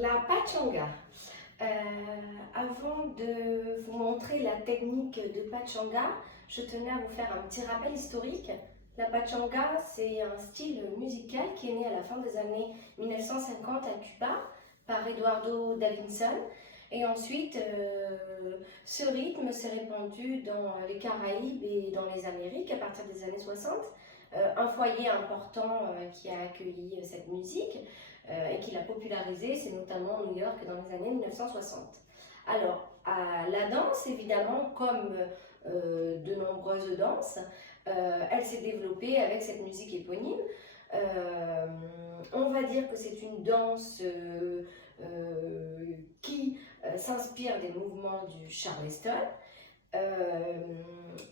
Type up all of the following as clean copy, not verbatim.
La pachanga. Avant de vous montrer la technique de pachanga, je tenais à vous faire un petit rappel historique. La pachanga, c'est un style musical qui est né à la fin des années 1950 à Cuba par Eduardo Davinson. Et ensuite, ce rythme s'est répandu dans les Caraïbes et dans les Amériques à partir des années 60. Un foyer important qui a accueilli cette musique et qui l'a popularisée, c'est notamment New York dans les années 1960. Alors, la danse, évidemment, comme de nombreuses danses, elle s'est développée avec cette musique éponyme. On va dire que c'est une danse qui s'inspire des mouvements du Charleston.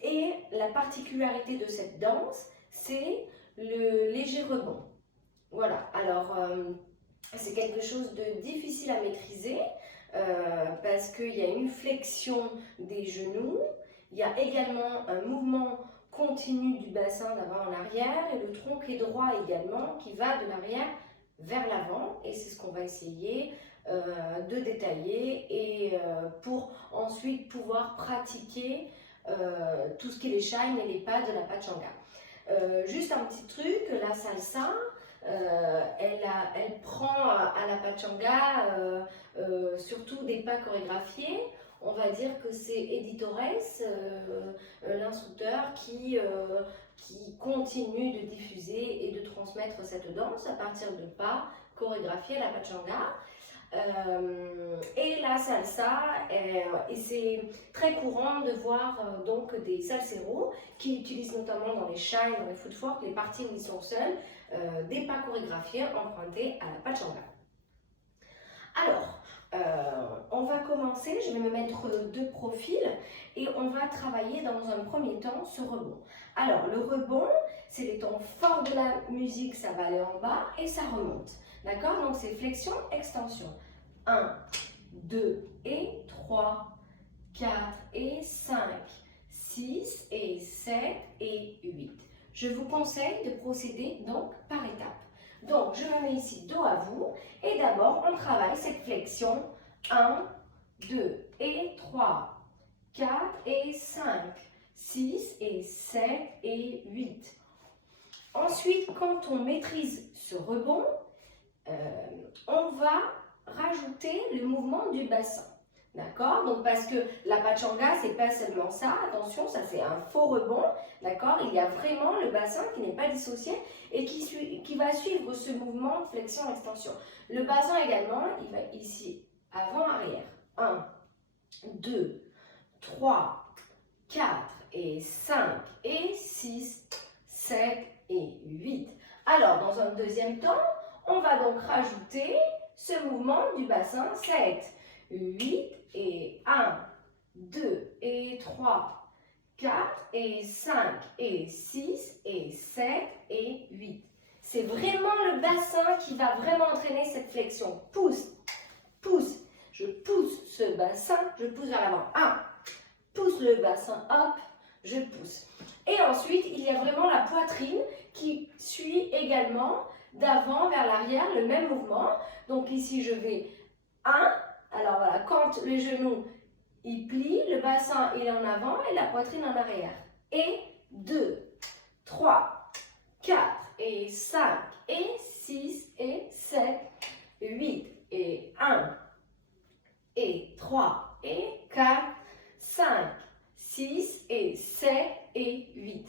Et la particularité de cette danse, c'est le léger rebond. Voilà, alors c'est quelque chose de difficile à maîtriser parce qu'il y a une flexion des genoux, il y a également un mouvement continu du bassin d'avant en arrière et le tronc est droit également qui va de l'arrière vers l'avant et c'est ce qu'on va essayer de détailler et pour ensuite pouvoir pratiquer tout ce qui est les shines et les pas de la pachanga. Juste un petit truc, la salsa, elle prend à la pachanga surtout des pas chorégraphiés. On va dire que c'est Eddie Torres, l'instructeur, qui continue de diffuser et de transmettre cette danse à partir de pas chorégraphiés à la pachanga. Et la salsa, et c'est très courant de voir donc des salseros qui utilisent notamment dans les shines, dans les footwork, les parties où ils sont seuls, des pas chorégraphiés empruntés à la pachanga. Alors, on va commencer, je vais me mettre de profil et on va travailler dans un premier temps ce rebond. Alors, le rebond, c'est les temps forts de la musique, ça va aller en bas et ça remonte. D'accord? Donc, c'est flexion, extension. 1, 2 et 3, 4 et 5, 6 et 7 et 8. Je vous conseille de procéder donc par étapes. Donc, je me mets ici dos à vous et d'abord, on travaille cette flexion 1, 2 et 3, 4 et 5, 6 et 7 et 8. Ensuite, quand on maîtrise ce rebond, on va rajouter le mouvement du bassin. D'accord? Donc, parce que la pachanga, c'est pas seulement ça, attention, ça c'est un faux rebond, d'accord? Il y a vraiment le bassin qui n'est pas dissocié et qui va suivre ce mouvement flexion-extension. Le bassin également, il va ici, avant-arrière. 1, 2, 3, 4 et 5 et 6, 7 et 8. Alors, dans un deuxième temps, on va donc rajouter ce mouvement du bassin 7, 8 et 1, 2 et 3, 4 et 5 et 6 et 7 et 8. C'est vraiment le bassin qui va vraiment entraîner cette flexion. Pousse, pousse, je pousse ce bassin, je pousse vers l'avant. 1, pousse le bassin, hop, je pousse. Et ensuite, il y a vraiment la poitrine qui suit également d'avant vers l'arrière, le même mouvement. Donc ici, je vais 1. Alors voilà, quand le genou, il plie, le bassin, il est en avant et la poitrine en arrière. Et 2, 3, 4 et 5 et 6 et 7, 8 et 1 et 3 et 4, 5, 6 et 7 et 8.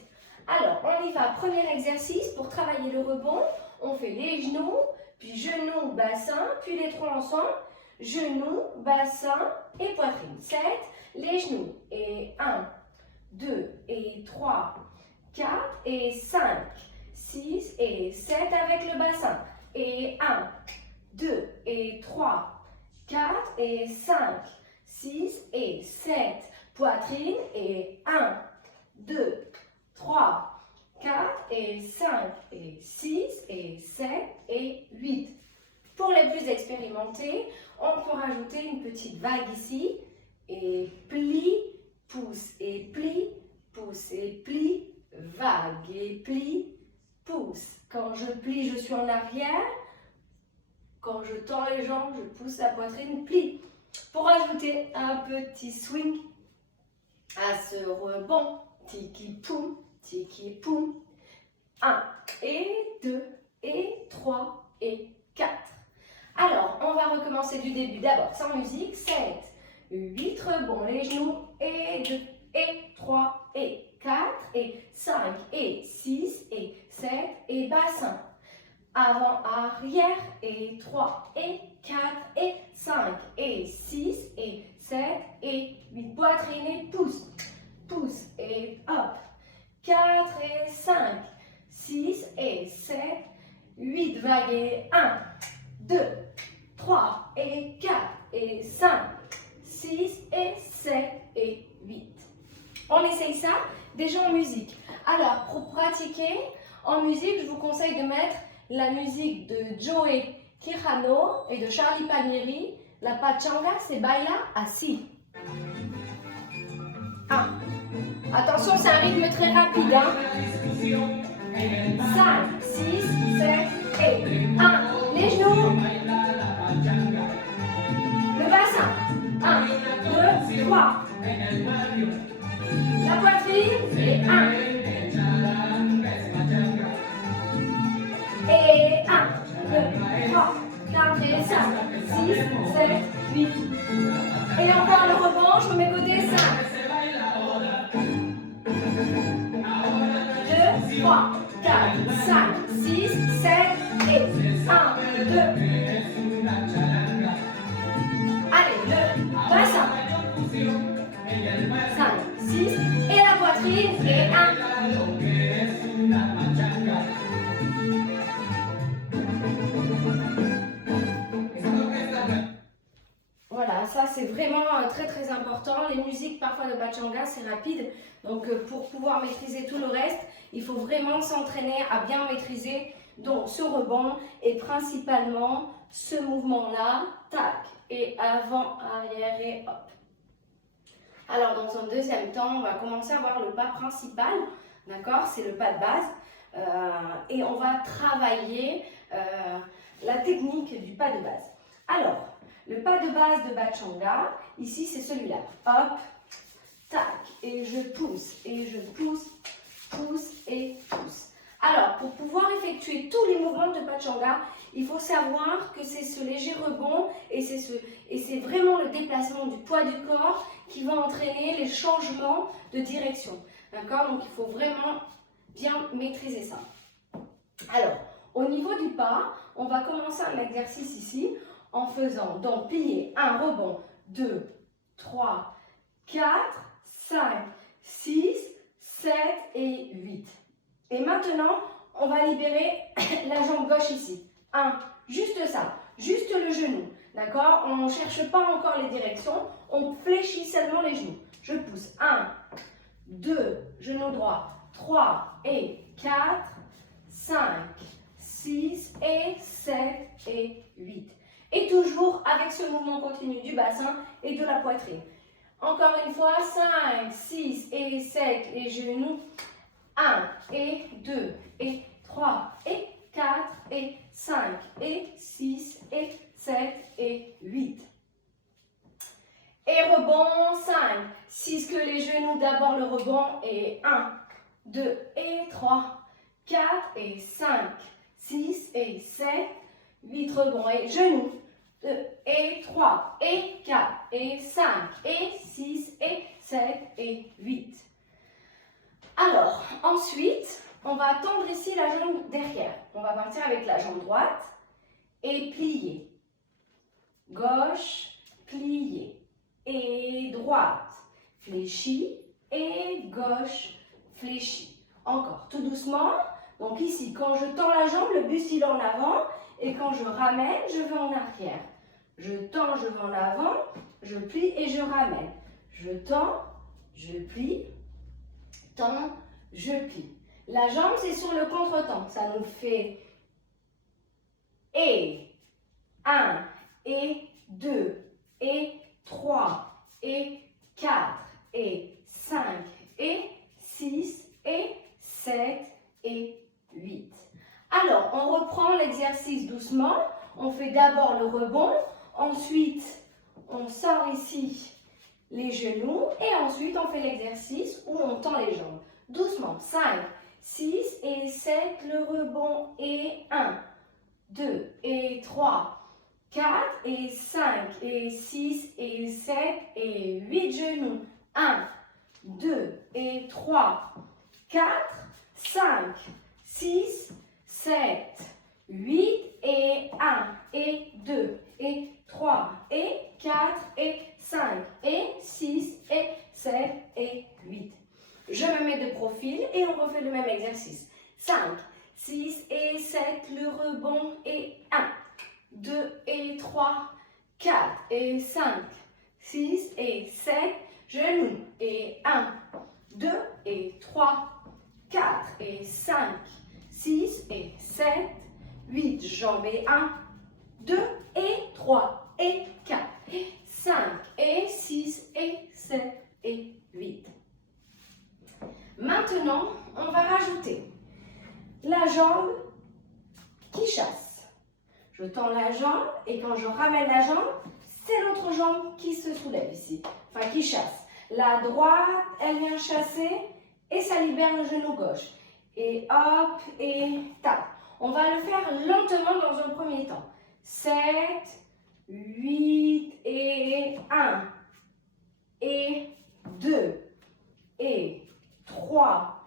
Alors, on y va. Premier exercice pour travailler le rebond. On fait les genoux, puis genoux, bassin, puis les trois ensemble. Genoux, bassin et poitrine. 7, les genoux. Et 1, 2 et 3, 4 et 5, 6 et 7 avec le bassin. Et 1, 2 et 3, 4 et 5, 6 et 7. Poitrine et 1, 2, 3, 4 et 5 et 6 et 7 et 8. Pour les plus expérimentés, on peut rajouter une petite vague ici et plie, pousse et plie, pousse et plie, vague et plie, pousse. Quand je plie, je suis en arrière, Quand je tends les jambes, je pousse la poitrine, plie. Pour ajouter un petit swing à ce rebond. Tiki-poum, tiki-poum. 1 et 2 et 3 et 4. Alors, on va recommencer du début. D'abord, sans musique. 7, 8 rebonds, les genoux. Et 2 et 3 et 4 et 5 et 6 et 7 et bassin. Avant, arrière et 3 et 4 et 5 et 6 et 7 et 8. Poitrine et pouce, pouce et hop. 4 et 5, 6 et 7, 8 vagues et 1, 2, 3 et 4 et 5, 6 et 7 et 8. On essaye ça déjà en musique. Alors, pour pratiquer en musique, je vous conseille de mettre la musique de Joey Quijano et de Charlie Palmieri. La pachanga, c'est baila así. 1. Attention, c'est un rythme très rapide. 5, 6, 7 et 1. Les genoux. Le bassin. 1, 2, 3. La poitrine. Et 1. Et 1, 2, 3, 4 et 5, 6, 7, 8. Et encore le rebond, je mets côté 5. 2, 3, 4, 5, 6, 7 et 1, 2. Allez, le bassin. 5, 6 et la poitrine et 1. Voilà, ça c'est vraiment très très important. Les musiques parfois de pachanga, c'est rapide. Donc pour pouvoir maîtriser tout le reste, il faut vraiment s'entraîner à bien maîtriser donc ce rebond et principalement ce mouvement-là, tac, et avant, arrière et hop. Alors dans un deuxième temps, on va commencer à voir le pas principal, d'accord? C'est le pas de base et on va travailler la technique du pas de base. Alors, le pas de base de Pachanga, ici c'est celui-là. Hop, tac, et je pousse, pousse et pousse. Alors, pour pouvoir effectuer tous les mouvements de Pachanga, il faut savoir que c'est ce léger rebond et c'est vraiment le déplacement du poids du corps qui va entraîner les changements de direction. D'accord? Donc, il faut vraiment bien maîtriser ça. Alors, au niveau du pas, on va commencer un exercice ici en faisant donc plier un rebond, 2, 3, 4, 5, 6, 7 et 8. Et maintenant, on va libérer la jambe gauche ici. 1, juste ça, juste le genou. D'accord? On ne cherche pas encore les directions, on fléchit seulement les genoux. Je pousse. 1, 2, genou droit, 3 et 4, 5, 6 et 7 et 8. Et toujours avec ce mouvement continu du bassin et de la poitrine. Encore une fois, 5, 6 et 7 les genoux. 1 et 2 et 3 et 4 et 5 et 6 et 7 et 8. Et rebond, 5, 6 que les genoux, d'abord le rebond et 1, 2 et 3, 4 et 5, 6 et 7, 8 rebonds et genoux, 2 et 3 et 4 et 5 et 6 et 7 et 8. Alors, ensuite, on va tendre ici la jambe derrière. On va partir avec la jambe droite et plier. Gauche, plier. Et droite, fléchie. Et gauche, fléchie. Encore, tout doucement. Donc ici, quand je tends la jambe, le buste il est en avant. Et quand je ramène, je vais en arrière. Je tends, je vais en avant. Je plie et je ramène. Je tends, je plie. Tends, je plie. La jambe, c'est sur le contretemps. Ça nous fait et 1, et 2, et 3, et 4, et 5, et 6, et 7, et 8. Alors, on reprend l'exercice doucement. On fait d'abord le rebond, ensuite on sort ici les genoux et ensuite on fait l'exercice où on tend les jambes. Doucement, 5, 6 et 7, le rebond et 1, 2 et 3, 4 et 5 et 6 et 7 et 8 genoux. 1, 2 et 3, 4, 5, 6, 7, 8 et 1 et 2 et 3 et 4 et 5 et 6 et 7 et 8. Je me mets de profil et on refait le même exercice. 5, 6 et 7, le rebond et 1, 2 et 3, 4 et 5, 6 et 7, genoux et 1, 2 et 3, 4 et 5, 6 et 7, 8, jambes et 1, 2 et 3 et 4 et 5 et 6 et 7 et 8. Maintenant, on va rajouter la jambe qui chasse. Je tends la jambe et quand je ramène la jambe, c'est l'autre jambe qui se soulève ici, enfin qui chasse. La droite, elle vient chasser et ça libère le genou gauche. Et hop, et tape. On va le faire lentement dans un premier temps. 7, 8 et 1 et 2 et 3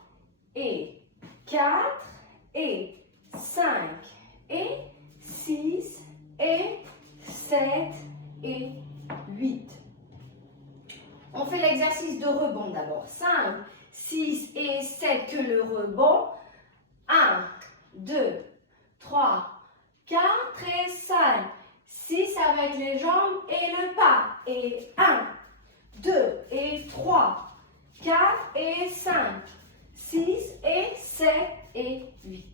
et 4 et 5 et 6 et 7 et 8. On fait l'exercice de rebond d'abord. 5, 6 et 7 que le rebond. 1, 2, 3, 4 et 5. 6 avec les jambes et le pas. Et 1, 2 et 3, 4 et 5, 6 et 7 et 8.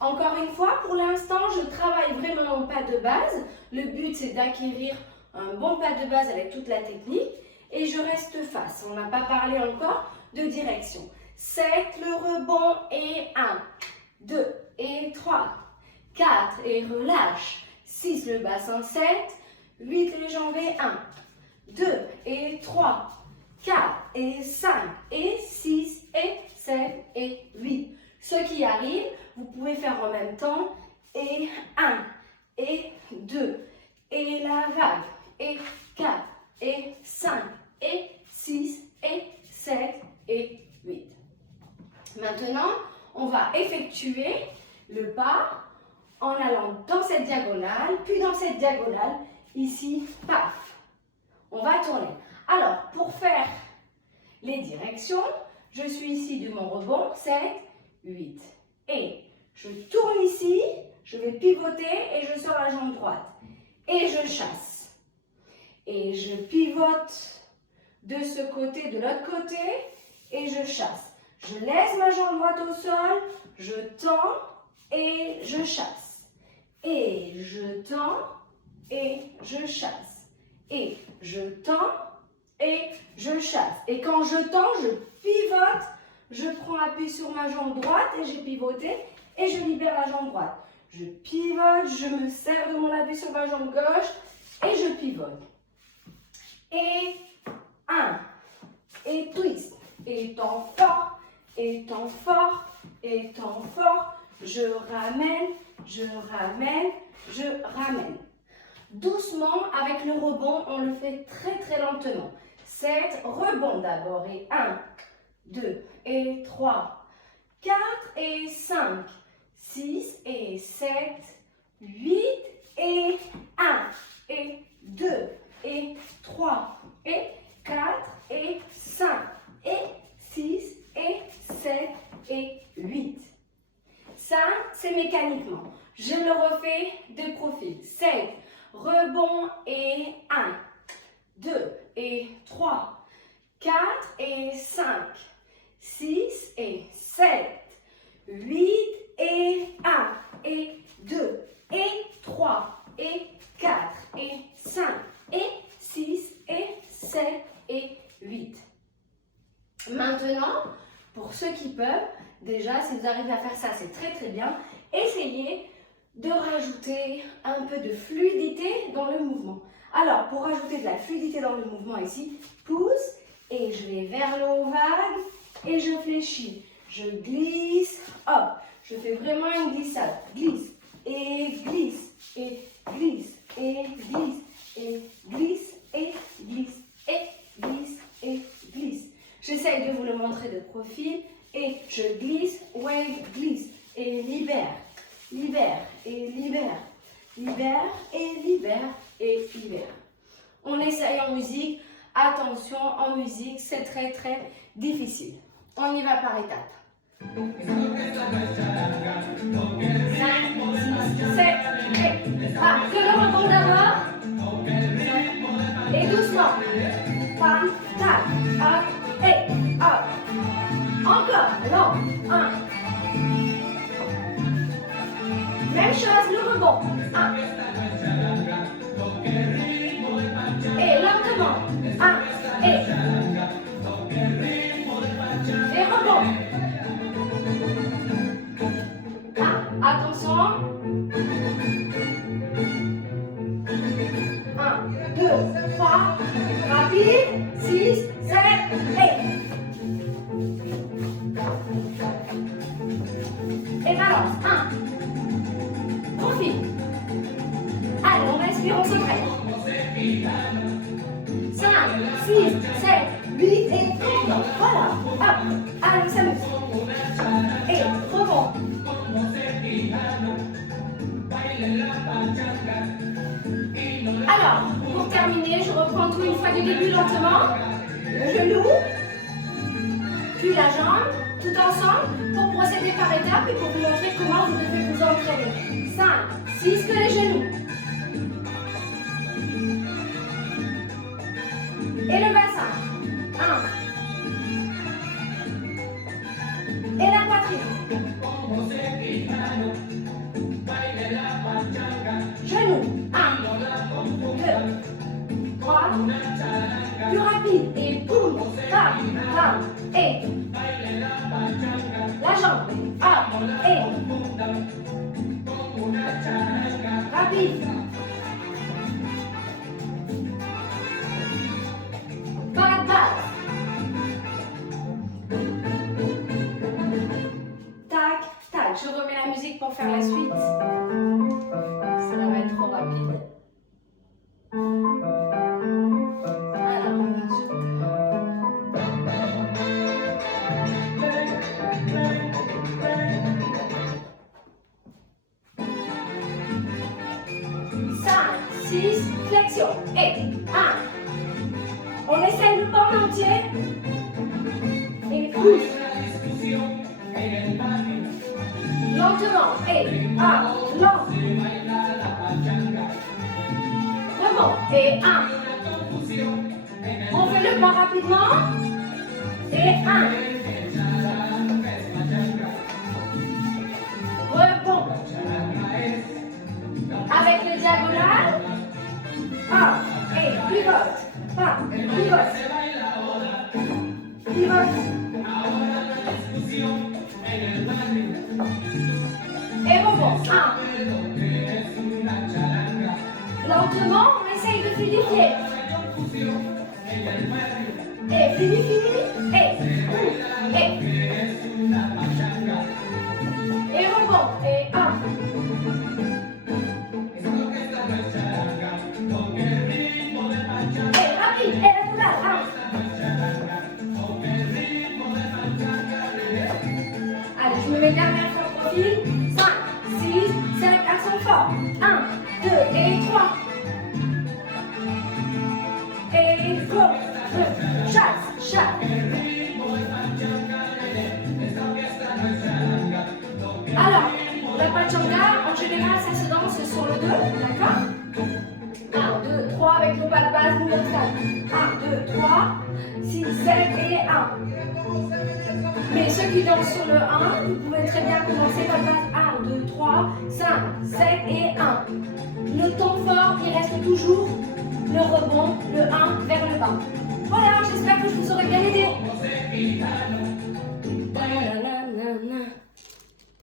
Encore une fois, pour l'instant, je travaille vraiment mon pas de base. Le but, c'est d'acquérir un bon pas de base avec toute la technique. Et je reste face. On n'a pas parlé encore de direction. 7, le rebond et 1, 2 et 3, 4 et relâche. 6, le bassin 7, 8, les jambes et 1, 2 et 3, 4 et 5 et 6 et 7 et 8. Ceux qui arrivent, vous pouvez faire en même temps. Et 1 et 2 et la vague et 4 et 5 et 6 et 7 et 8. Maintenant, on va effectuer le pas en allant dans cette diagonale, puis dans cette diagonale, ici, paf. On va tourner. Alors, pour faire les directions, je suis ici de mon rebond, 7, 8. Et je tourne ici, je vais pivoter et je sors la jambe droite. Et je chasse. Et je pivote de ce côté, de l'autre côté, et je chasse. Je laisse ma jambe droite au sol, je tends et je chasse. Et je tends et je chasse. Et je tends et je chasse. Et quand je tends, je pivote, je prends appui sur ma jambe droite et j'ai pivoté et je libère la jambe droite. Je pivote, je me sers de mon appui sur ma jambe gauche et je pivote. Et 1, et twist, et temps fort, et temps fort, et temps fort. Je ramène, je ramène, je ramène. Doucement, avec le rebond, on le fait très très lentement. 7, rebond d'abord, et 1, 2, et 3, 4, et 5, 6, et 7, 8, et 1, et 2, et 3, et 4, et 5, et 6, et 7, et 8. Ça, c'est mécaniquement. Je le refais de profil. 7, rebond et 1, 2 et 3, 4 et 5, 6 et 7, 8 et 1 et 2 et 3 et 4 et 5 et 6 et 7 et 8. Maintenant, pour ceux qui peuvent, déjà, si vous arrivez à faire ça, c'est très très bien. Essayez de rajouter un peu de fluidité dans le mouvement. Alors, pour rajouter de la fluidité dans le mouvement ici, pousse et je vais vers le haut vague et je fléchis. Je glisse, hop, je fais vraiment une glissade. Glisse et glisse et glisse et glisse et glisse et glisse et glisse et glisse. J'essaye de vous le montrer de profil et je glisse, wave, glisse et libère, libère et libère, libère et libère et libère. On essaye en musique, attention, en musique, c'est très très difficile. On y va par étapes. 5, 6, 7, 8. Ah, que le rebond d'abord. Et doucement. Pam, tac, hop, et hop. Encore, long. 1. Même chose, le rebond. 1. Et lentement. 1. Et rebond. Attention. 1, 2, 3. Rapide. 6, 7, et balance. 1. Profil. Allez, on respire, on se prête. 5, 6, 7, 8 et tourne. Voilà. Hop. Allez, on s'amuse. Et rebond. Alors, pour terminer, je reprends tout une fois du début lentement. Le genou, puis la jambe, tout ensemble, pour procéder par étapes et pour vous montrer comment vous devez vous entraîner. 5, 6, que les genoux. Et le bassin. 1. Et la poitrine. Genoux. 1, 2, 3. Plus rapide. Et boum. Bam, bam. Et la jambe. Hop. Et rapide. Pas de base. Tac, tac. Je remets la musique pour faire la suite. Ça va être trop rapide. Alors, on va ajouter. 5, 6, flexion. Et 1. On essaie le pas en entier. Et pousse. Lentement. Et 1. Lent. Rebond. Et 1. On fait le pas rapidement. Et 1. Rebond. Avec le diagonal. 1. Et pivote. 1. Pivote. Pivote. Et rebond. 1. Lentement, on essaye de fluidifier. Et fluidifie. Et rebond. Et 1. Et rapide. Et la pedale. 1. Allez, je me mets dernière fois au profil. 5, 6, 7, accent fort. 1, 2 et 3. Et go. Chasse, chasse. Alors, la pachanga, en général, ça se danse sur le 2, d'accord? 1, 2, 3 avec le pas de base, nous comme ça. 1, 2, 3, 6, 7 et 1. Mais ceux qui dansent sur le 1, vous pouvez très bien commencer par le base 1, 2, 3, 5, 7 et 1. Le temps fort, il reste toujours le rebond, le 1 vers le bas. Voilà, j'espère que je vous aurai bien aidé.